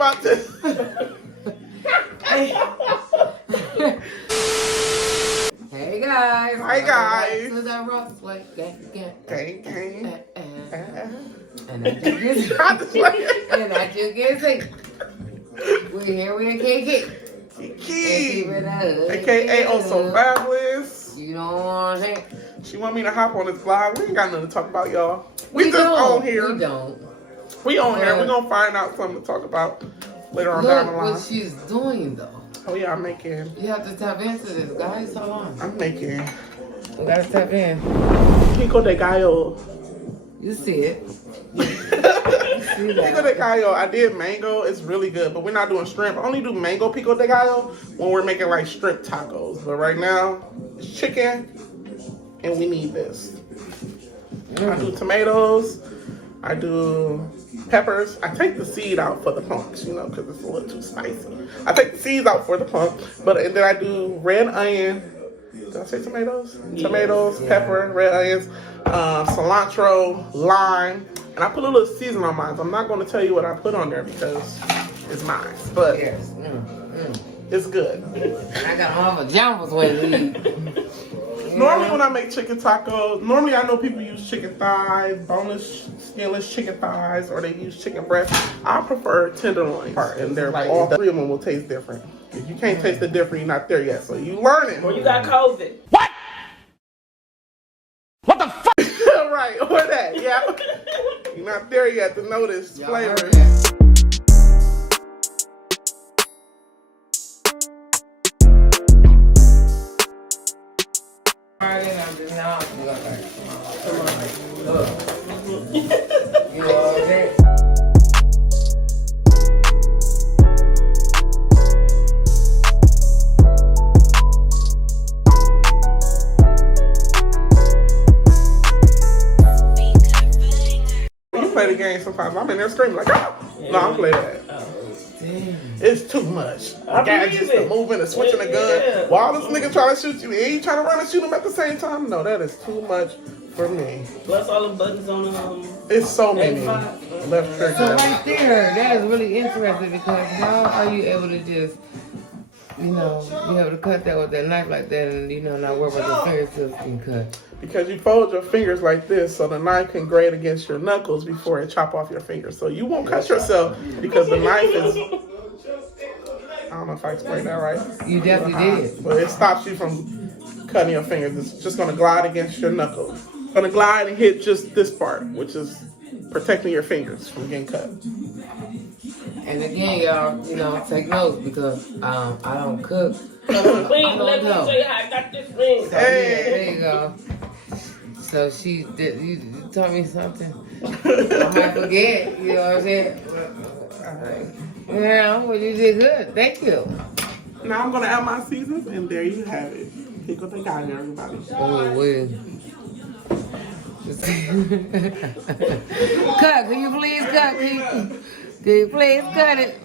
about this. Hey guys. Hi guys. To the rough way. Gang. And I just get sick. We're here with KK. Kiki. AKA also fabulous. You know what I'm saying? She want me to hop on this vlog. We ain't got nothing to talk about, y'all. We just on here. We don't. We on here. We're going to find out something to talk about later on down the line. Look what she's doing, though. Oh, yeah, I'm making. You have to tap into this, guys. Hold on. I'm making. We got to tap in. Pico de gallo. You see it. Pico de gallo. I did mango. It's really good, but we're not doing shrimp. I only do mango pico de gallo when we're making like shrimp tacos. But right now, it's chicken, and we need this. I do tomatoes. I do peppers. I take the seed out for the punks, you know, because it's a little too spicy. I take the seeds out for the punk, and then I do red onion. Did I say tomatoes? Yes. Tomatoes, pepper, red onions, cilantro, lime, and I put a little seasoning on mine. So I'm not going to tell you what I put on there because it's mine, but yes. It's good. I got all the jumpers with me. Normally when I make chicken tacos, normally I know people use chicken thighs, boneless, skinless chicken thighs, or they use chicken breast. I prefer tenderloin part, and they're all three of them will taste different. If you can't taste the different, you're not there yet. So you learning. Or you got COVID. What? What the fuck? Right, or that, yeah. You're not there yet to know this flavor. Play the game sometimes. I'm in there screaming like, ah! No, I'm playing that. It's too much. Gadgets, the moving, the switching the gun. While this nigga trying to shoot you, and you trying to run and shoot him at the same time. No, that is too much for me. Plus all the buttons on it's so many. Left trigger. So right there, that is really interesting because how are you able to just, you know, be able to cut that with that knife like that and, you know, not worry about your fingertips being cut? Because you fold your fingers like this so the knife can grate against your knuckles before it chop off your fingers. So you won't cut yourself because the knife is, I don't know if I explained that right. You definitely did. But it stops you from cutting your fingers. It's just going to glide against your knuckles. It's going to glide and hit just this part, which is protecting your fingers from getting cut. And again, y'all, you know, take notes because I don't cook. Please let me show you how I got this ring. So, hey. Yeah, there you go. So she did. You told me something. I might forget. You know what I'm saying? Yeah, well, you did good. Thank you. Now I'm gonna add my seasons, and there you have it. Pico de gallo, everybody. Oh, well. Cut. Can you please cut? Can you please cut it?